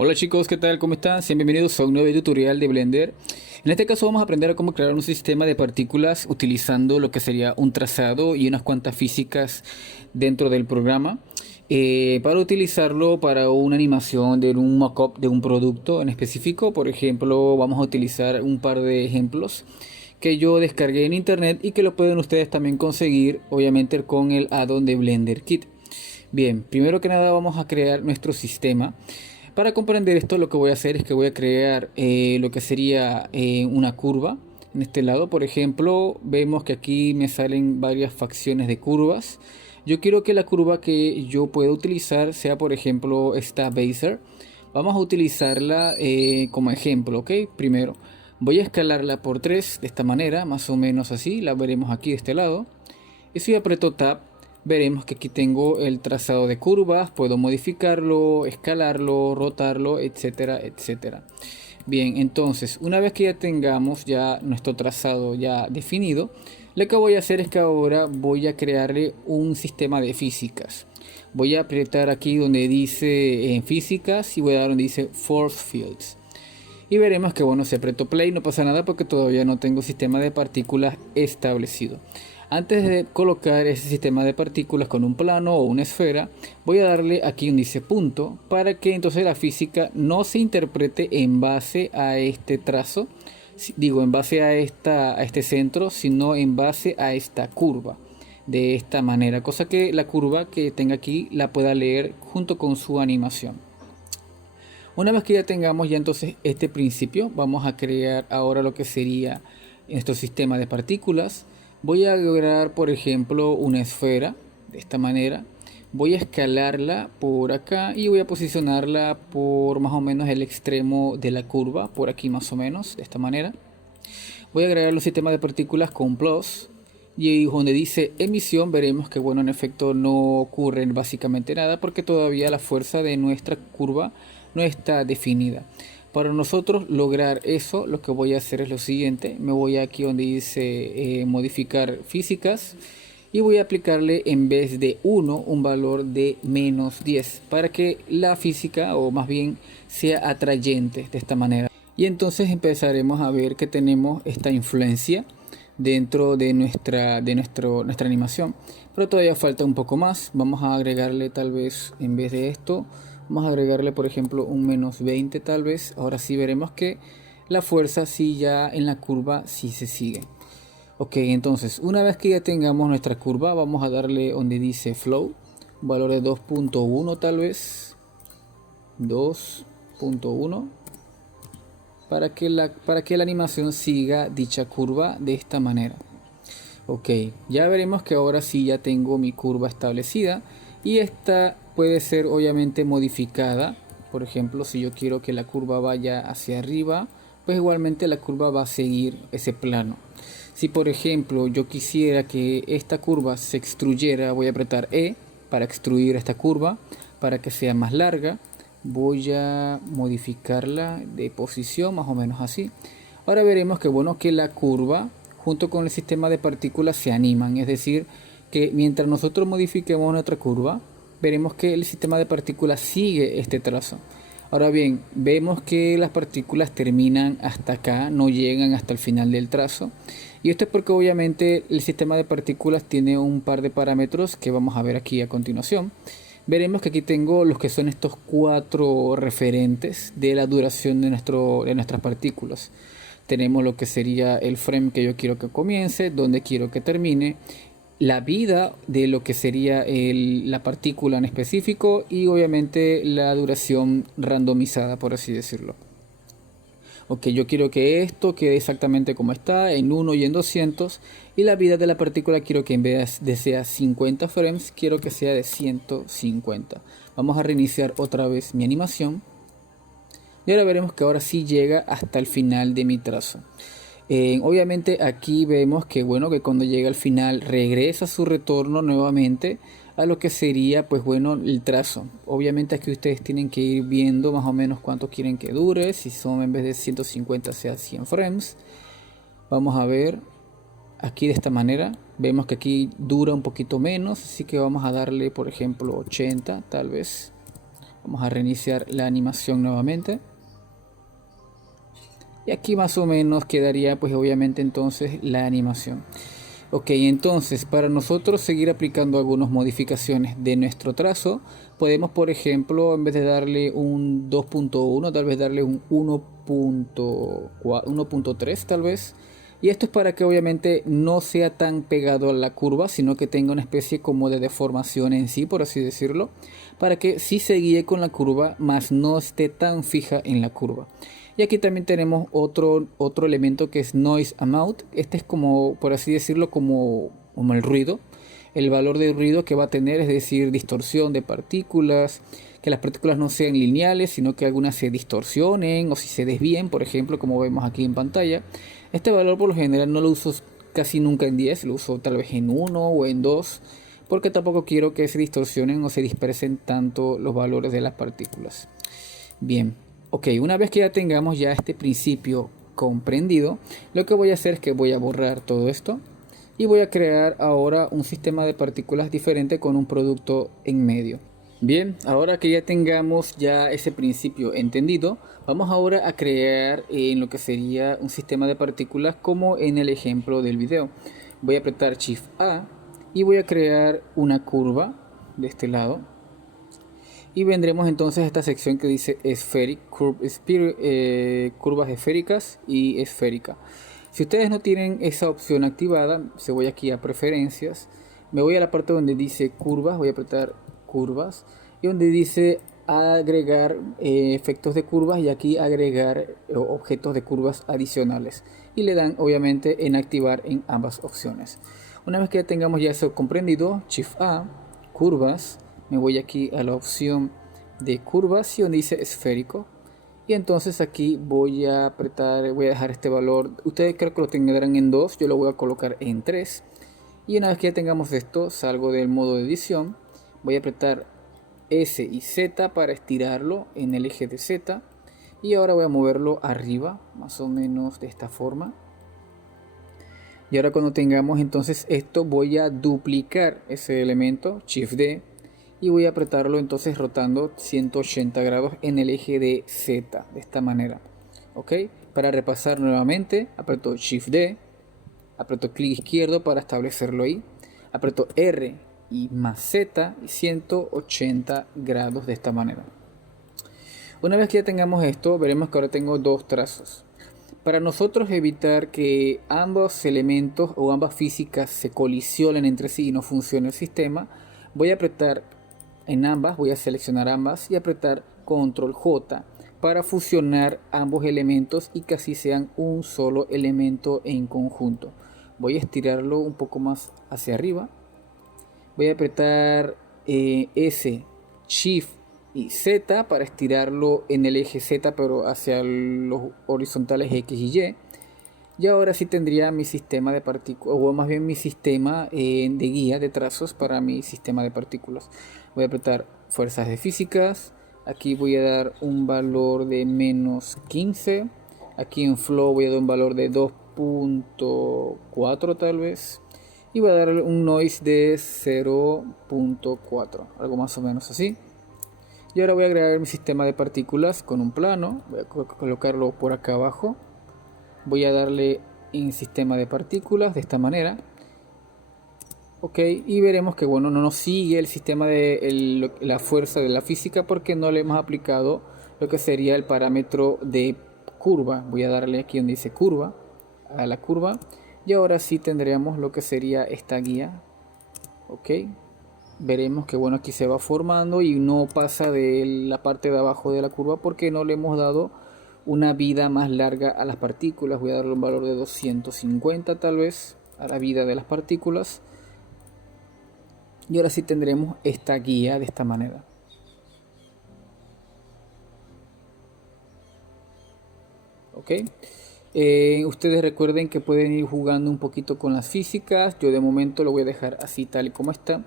Hola chicos, ¿qué tal? ¿Cómo están? Sean bienvenidos a un nuevo tutorial de Blender. En este caso vamos a aprender a cómo crear un sistema de partículas utilizando lo que sería un trazado y unas cuantas físicas dentro del programa. Para utilizarlo para una animación de un mockup de un producto en específico. Por ejemplo, vamos a utilizar un par de ejemplos que yo descargué en internet y que lo pueden ustedes también conseguir, obviamente, con el add-on de Blender Kit. Bien, primero que nada vamos a crear nuestro sistema. Para comprender esto, lo que voy a hacer es que voy a crear lo que sería una curva. En este lado, por ejemplo, vemos que aquí me salen varias facciones de curvas. Yo quiero que la curva que yo pueda utilizar sea, por ejemplo, esta Bezier. Vamos a utilizarla como ejemplo, ¿ok? Primero, voy a escalarla por 3 de esta manera, más o menos así. La veremos aquí de este lado. Y si aprieto Tab, veremos que aquí tengo el trazado de curvas, puedo modificarlo, escalarlo, rotarlo, etcétera, etcétera. Bien, entonces una vez que ya tengamos ya nuestro trazado ya definido, lo que voy a hacer es que ahora voy a crearle un sistema de físicas. Voy a apretar aquí donde dice en físicas y voy a dar donde dice Force Fields. Y veremos que bueno, si aprieto play no pasa nada porque todavía no tengo sistema de partículas establecido. Antes de colocar ese sistema de partículas con un plano o una esfera, voy a darle aquí donde dice punto para que entonces la física no se interprete en base a este trazo, digo en base a este centro, sino en base a esta curva. De esta manera, cosa que la curva que tenga aquí la pueda leer junto con su animación. Una vez que ya tengamos ya entonces este principio, vamos a crear ahora lo que sería nuestro sistema de partículas. Voy a lograr, por ejemplo, una esfera de esta manera. Voy a escalarla por acá y voy a posicionarla por más o menos el extremo de la curva, por aquí más o menos, de esta manera. Voy a agregar un sistema de partículas con plus. Y donde dice emisión veremos que bueno, en efecto no ocurre básicamente nada porque todavía la fuerza de nuestra curva no está definida. Para nosotros lograr eso, lo que voy a hacer es lo siguiente. Me voy aquí donde dice modificar físicas y voy a aplicarle en vez de 1 un valor de menos 10 para que la física o más bien sea atrayente de esta manera. Y entonces empezaremos a ver que tenemos esta influencia dentro de nuestra animación, pero todavía falta un poco más. Vamos a agregarle tal vez en vez de esto, vamos a agregarle por ejemplo un menos 20 tal vez. Ahora sí veremos que la fuerza sí ya en la curva sí se sigue. Ok, entonces una vez que ya tengamos nuestra curva, vamos a darle donde dice flow, un valor de 2.1 tal vez, 2.1, para que la animación siga dicha curva de esta manera. Ok, ya veremos que ahora sí ya tengo mi curva establecida y esta puede ser obviamente modificada. Por ejemplo, si yo quiero que la curva vaya hacia arriba, pues igualmente la curva va a seguir ese plano. Si por ejemplo yo quisiera que esta curva se extruyera, voy a apretar E para extruir esta curva para que sea más larga. Voy a modificarla de posición más o menos así. Ahora veremos que bueno, que la curva junto con el sistema de partículas se animan, es decir que mientras nosotros modifiquemos nuestra curva veremos que el sistema de partículas sigue este trazo. Ahora bien, vemos que las partículas terminan hasta acá, no llegan hasta el final del trazo, y esto es porque obviamente el sistema de partículas tiene un par de parámetros que vamos a ver aquí a continuación. Veremos que aquí tengo los que son estos 4 referentes de la duración de nuestras partículas. Tenemos lo que sería el frame que yo quiero que comience, donde quiero que termine, la vida de lo que sería la partícula en específico y obviamente la duración randomizada, por así decirlo. Ok, yo quiero que esto quede exactamente como está, en 1 y en 200. Y la vida de la partícula quiero que en vez de sea 50 frames, quiero que sea de 150. Vamos a reiniciar otra vez mi animación. Y ahora veremos que ahora sí llega hasta el final de mi trazo. Obviamente aquí vemos que bueno, que cuando llega al final regresa su retorno nuevamente a lo que sería pues bueno el trazo. Obviamente aquí ustedes tienen que ir viendo más o menos cuánto quieren que dure, si son en vez de 150 sea 100 frames. Vamos a ver aquí de esta manera, vemos que aquí dura un poquito menos, así que vamos a darle por ejemplo 80 tal vez, Vamos a reiniciar la animación nuevamente. Y aquí más o menos quedaría pues obviamente entonces la animación. Ok, entonces para nosotros seguir aplicando algunas modificaciones de nuestro trazo, podemos por ejemplo en vez de darle un 2.1 tal vez darle un 1.3 tal vez. Y esto es para que obviamente no sea tan pegado a la curva, sino que tenga una especie como de deformación en sí, por así decirlo, para que sí se guíe con la curva, más no esté tan fija en la curva. Y aquí también tenemos otro elemento que es Noise Amount. Este es como, por así decirlo, como el ruido. El valor de ruido que va a tener, es decir, distorsión de partículas, que las partículas no sean lineales, sino que algunas se distorsionen o si se desvíen, por ejemplo, como vemos aquí en pantalla. Este valor por lo general no lo uso casi nunca en 10, lo uso tal vez en 1 o en 2, porque tampoco quiero que se distorsionen o se dispersen tanto los valores de las partículas. Bien, ok, una vez que ya tengamos ya este principio comprendido, lo que voy a hacer es que voy a borrar todo esto y voy a crear ahora un sistema de partículas diferente con un producto en medio. Bien, ahora que ya tengamos ya ese principio entendido, vamos ahora a crear en lo que sería un sistema de partículas como en el ejemplo del video. Voy a apretar Shift A y voy a crear una curva de este lado. Y vendremos entonces a esta sección que dice curvas esféricas y esférica. Si ustedes no tienen esa opción activada, se voy aquí a preferencias, me voy a la parte donde dice curvas, voy a apretar curvas y donde dice agregar efectos de curvas y aquí agregar objetos de curvas adicionales y le dan obviamente en activar en ambas opciones. Una vez que ya tengamos ya eso comprendido, Shift A, curvas, me voy aquí a la opción de curvas y donde dice esférico y entonces aquí voy a apretar, voy a dejar este valor, ustedes creo que lo tendrán en 2, yo lo voy a colocar en 3 y una vez que ya tengamos esto, salgo del modo de edición, voy a apretar S y Z para estirarlo en el eje de Z y ahora voy a moverlo arriba, más o menos de esta forma. Y ahora cuando tengamos entonces esto, voy a duplicar ese elemento, Shift D, y voy a apretarlo entonces rotando 180 grados en el eje de Z, de esta manera. Ok, para repasar nuevamente, aprieto Shift D, aprieto clic izquierdo para establecerlo ahí, aprieto R y más Z y 180 grados de esta manera. Una vez que ya tengamos esto, veremos que ahora tengo dos trazos. Para nosotros evitar que ambos elementos o ambas físicas se colisionen entre sí y no funcione el sistema, voy a apretar en ambas, voy a seleccionar ambas y apretar Control J para fusionar ambos elementos y que así sean un solo elemento en conjunto. Voy a estirarlo un poco más hacia arriba. Voy a apretar S, Shift y Z para estirarlo en el eje Z pero hacia los horizontales X y Y. Y ahora sí tendría mi sistema de partículas, o más bien mi sistema de guía de trazos para mi sistema de partículas. Voy a apretar fuerzas de físicas. Aquí voy a dar un valor de menos 15. Aquí en flow voy a dar un valor de 2.4 tal vez. Y voy a darle un noise de 0.4, algo más o menos así. Y ahora voy a agregar mi sistema de partículas con un plano. Voy a colocarlo por acá abajo. Voy a darle en sistema de partículas de esta manera. Ok, y veremos que bueno, no nos sigue el sistema de la fuerza de la física porque no le hemos aplicado lo que sería el parámetro de curva. Voy a darle aquí donde dice curva, a la curva. Y ahora sí tendremos lo que sería esta guía. Ok, veremos que bueno, aquí se va formando y no pasa de la parte de abajo de la curva porque no le hemos dado una vida más larga a las partículas. Voy a darle un valor de 250 tal vez a la vida de las partículas. Y ahora sí tendremos esta guía de esta manera. Ok. Ustedes recuerden que pueden ir jugando un poquito con las físicas. Yo de momento lo voy a dejar así tal y como está.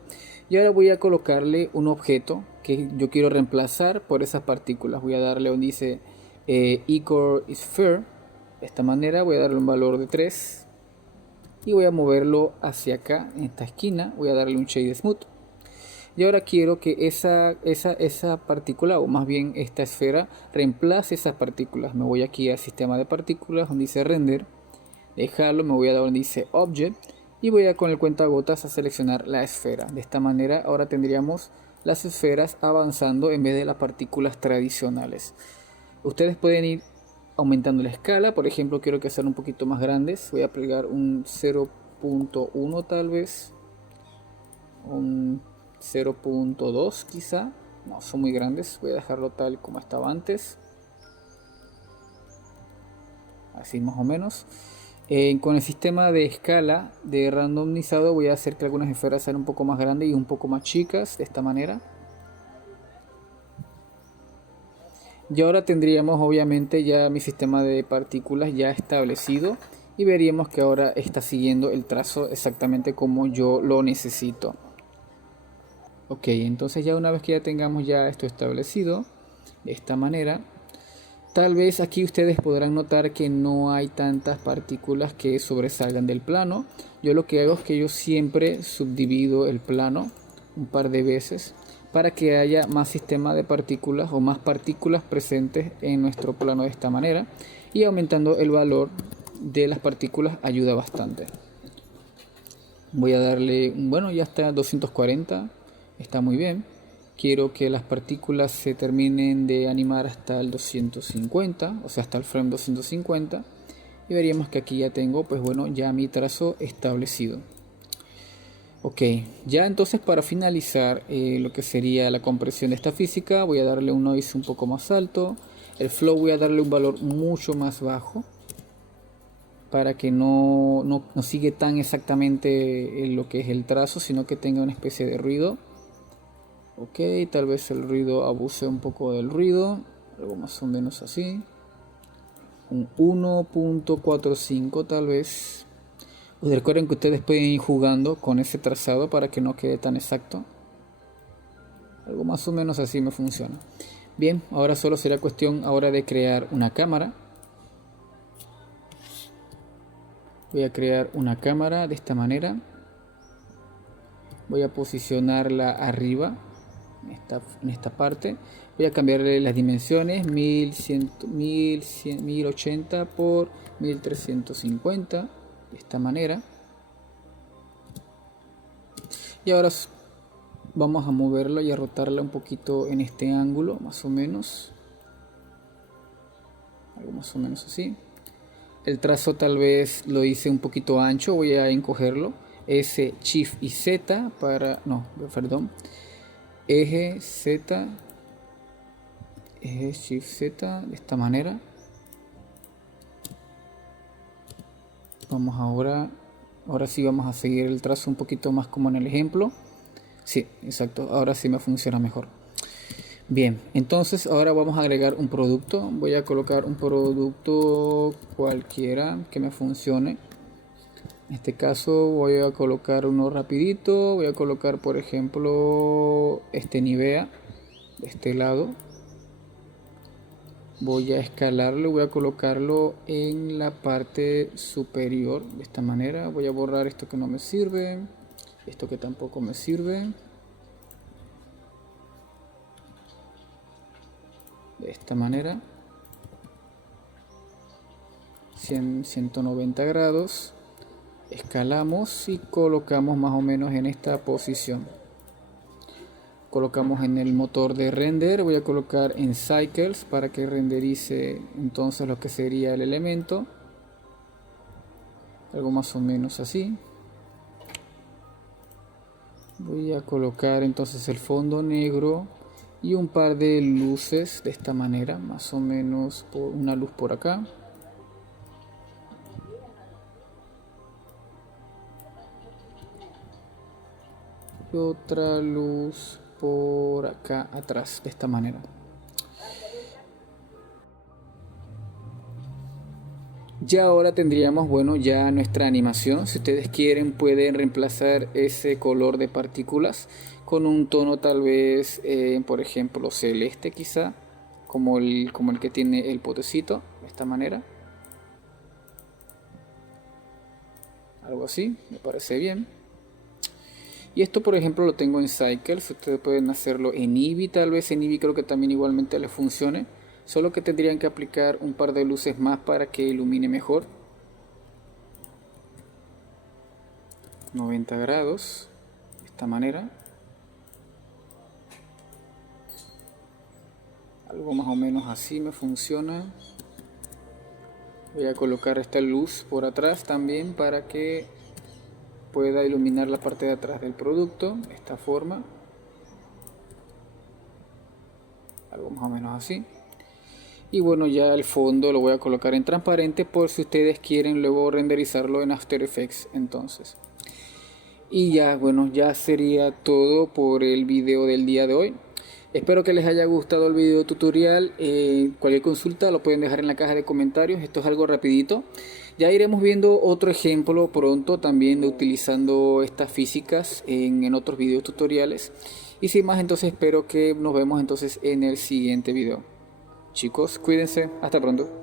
Y ahora voy a colocarle un objeto que yo quiero reemplazar por esas partículas. Voy a darle donde dice Equal Sphere. De esta manera voy a darle un valor de 3. Y voy a moverlo hacia acá, en esta esquina. Voy a darle un Shade Smooth. Y ahora quiero que esa partícula, o más bien esta esfera, reemplace esas partículas. Me voy aquí al sistema de partículas donde dice render, dejarlo, me voy a donde dice object y voy a con el cuentagotas a seleccionar la esfera. De esta manera ahora tendríamos las esferas avanzando en vez de las partículas tradicionales. Ustedes pueden ir aumentando la escala. Por ejemplo, quiero que sean un poquito más grandes. Voy a aplicar un 0.1 tal vez, un 0.2 quizá. No, son muy grandes. Voy a dejarlo tal como estaba antes, así más o menos. Con el sistema de escala de randomizado voy a hacer que algunas esferas sean un poco más grandes y un poco más chicas, de esta manera. Y ahora tendríamos obviamente ya mi sistema de partículas ya establecido y veríamos que ahora está siguiendo el trazo exactamente como yo lo necesito. Ok, entonces ya una vez que ya tengamos ya esto establecido de esta manera, tal vez aquí ustedes podrán notar que no hay tantas partículas que sobresalgan del plano. Yo lo que hago es que yo siempre subdivido el plano un par de veces para que haya más sistema de partículas o más partículas presentes en nuestro plano de esta manera, y aumentando el valor de las partículas ayuda bastante. Voy a darle, bueno, ya está 240, está muy bien. Quiero que las partículas se terminen de animar hasta el 250, o sea hasta el frame 250, y veríamos que aquí ya tengo, pues bueno, ya mi trazo establecido. Ok, ya entonces para finalizar lo que sería la compresión de esta física, voy a darle un noise un poco más alto. El flow voy a darle un valor mucho más bajo para que no sigue tan exactamente lo que es el trazo, sino que tenga una especie de ruido. Ok, tal vez el ruido abuse un poco del ruido, algo más o menos así. Un 1.45 tal vez. Recuerden que ustedes pueden ir jugando con ese trazado para que no quede tan exacto. Algo más o menos así me funciona. Bien, ahora solo será cuestión ahora de crear una cámara. Voy a crear una cámara de esta manera. Voy a posicionarla arriba, en esta parte. Voy a cambiarle las dimensiones, 1080 por 1350, de esta manera. Y ahora vamos a moverlo y a rotarla un poquito en este ángulo, más o menos. Algo más o menos así. El trazo tal vez lo hice un poquito ancho, voy a encogerlo. S, Shift y Z para... no, perdón. Eje, Z, eje, Shift, Z, de esta manera. Vamos ahora sí vamos a seguir el trazo un poquito más como en el ejemplo. Sí, exacto, ahora sí me funciona mejor. Bien, entonces ahora vamos a agregar un producto. Voy a colocar un producto cualquiera que me funcione. En este caso voy a colocar uno rapidito. Voy a colocar por ejemplo este Nivea de este lado. Voy a escalarlo, voy a colocarlo en la parte superior de esta manera. Voy a borrar esto que no me sirve, esto que tampoco me sirve. De esta manera, 190 grados, escalamos y colocamos más o menos en esta posición. Colocamos en el motor de render, voy a colocar en cycles para que renderice entonces lo que sería el elemento, algo más o menos así. Voy a colocar entonces el fondo negro y un par de luces de esta manera, más o menos por una luz por acá. Y otra luz por acá atrás, de esta manera. Ya ahora tendríamos, bueno, ya nuestra animación. Si ustedes quieren pueden reemplazar ese color de partículas con un tono tal vez, por ejemplo, celeste quizá, como el que tiene el potecito, de esta manera. Algo así, me parece bien. Y esto por ejemplo lo tengo en Cycles, ustedes pueden hacerlo en Eevee, tal vez en Eevee creo que también igualmente les funcione, solo que tendrían que aplicar un par de luces más para que ilumine mejor. 90 grados, de esta manera. Algo más o menos así me funciona. Voy a colocar esta luz por atrás también para que pueda iluminar la parte de atrás del producto, de esta forma. Algo más o menos así. Y bueno, ya el fondo lo voy a colocar en transparente por si ustedes quieren luego renderizarlo en After Effects entonces. Y ya, bueno, ya sería todo por el video del día de hoy. Espero que les haya gustado el video tutorial. Cualquier consulta lo pueden dejar en la caja de comentarios. Esto es algo rapidito. Ya iremos viendo otro ejemplo pronto también de utilizando estas físicas en otros videos tutoriales. Y sin más, entonces espero que nos vemos entonces en el siguiente video. Chicos, cuídense. Hasta pronto.